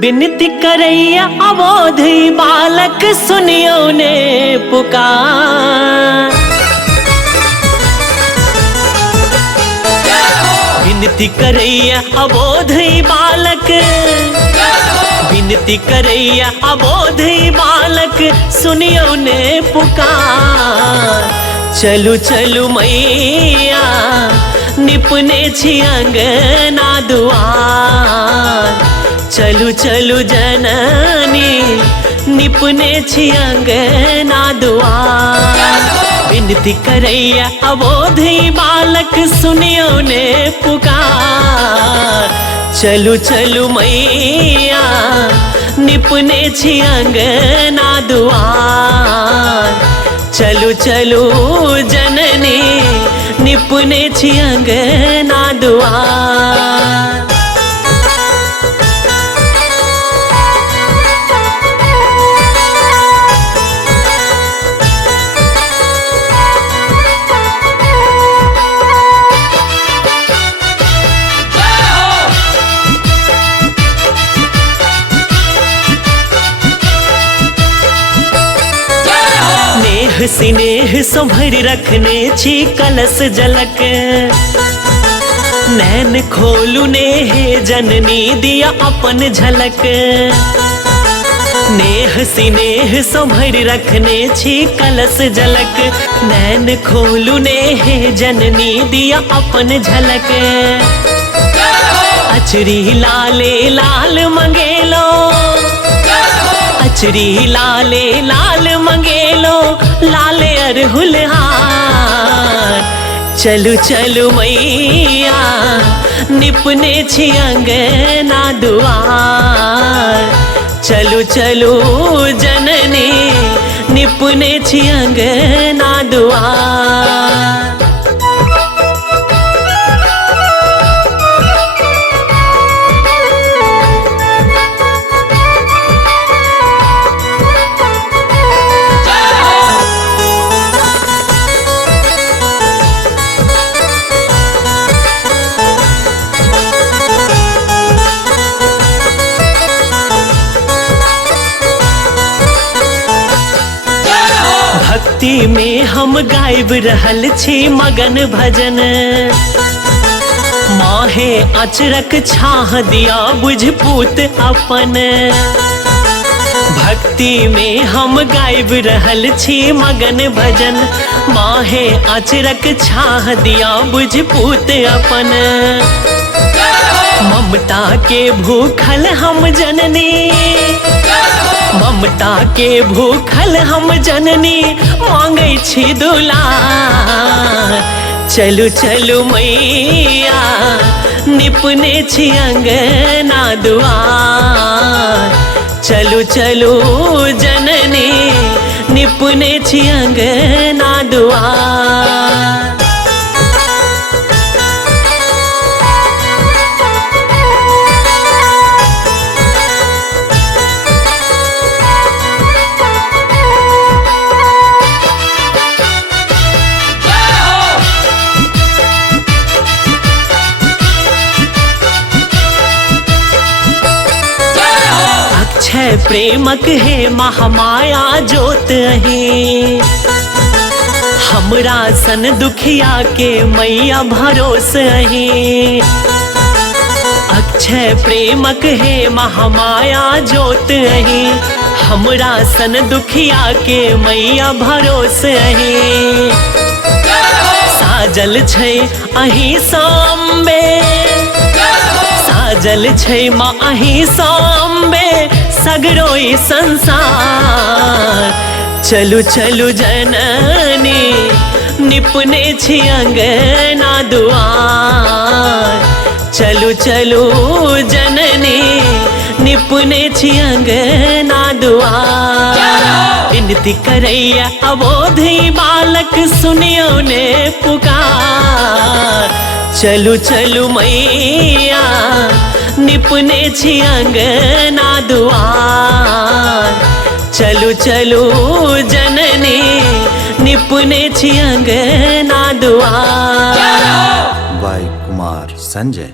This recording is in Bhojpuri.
बिनती करैया अबोधि बालक सुनियो ने पुकार। बिनती करैया अबोधि बालक, बिनती करैया अबोधि बालक सुनियो ने पुकार। चलू चलू मैया निपने छी अंगना दुआर। चलू चलू जननी निपने छी अंगना दुआर। बिनती करैया अबोधि बालक सुनियो ने पुकार। चलू चलू मैया निपने छी अंगना दुआर। चलू चलू जननी निपने छी अंगना दुआर। स्नेह सो भरि रखने छी कलश जलक। नैन खोलू ने हे जननी दिया अपन झलक। नेह स्नेह सो भरि रखने छी कलश जलक। नैन खोलू ने हे जननी दिया अपन झलक। अचरी लाले लाल मंगेलो, अचरी लाले लाल मंगेलो, लाले अरहुल हार। चलू चलू मैया निपने छी अंगना दुआर। चलू चलू जननी निपने छी अंगना दुआर। भक्ति में हम गायब रहल छी मगन भजन। माहे अचरक छाह दिया बुझ पूत अपन। भक्ति में हम गायब रहल छी मगन भजन। माहे अचरक छाह दिया बुझ पूत अपन। ममता के भूखल हम जननी, ममता के भूखल हम जननी मांगै छी दुलार। चलू चलू मैया निपने छी अंगना दुआर। चलू चलू जननी निपने छी अंगना दुआर। अक्षय प्रेमक हे महामाया जोत अही। हमरा सन दुखिया के मैया भरोस अही। अक्षय प्रेमक हे महामाया जोत अही। हमरा सन दुखिया के मैया भरोस अही। साजल छै अही साम्बे, साजल छै माँ अही साम्बे सगरोई संसार। चलू चलू जननी निपने छी अंगना दुआर। चलू चलू जननी निपने छी अंगना दुआर। बिनती करैया अबोधि बालक सुनियो ने पुकार। चलू चलू मैया निपने छी अंगना दुआर। चलू चलू जननी निपने छी अंगना दुआर। वाई कुमार संजय।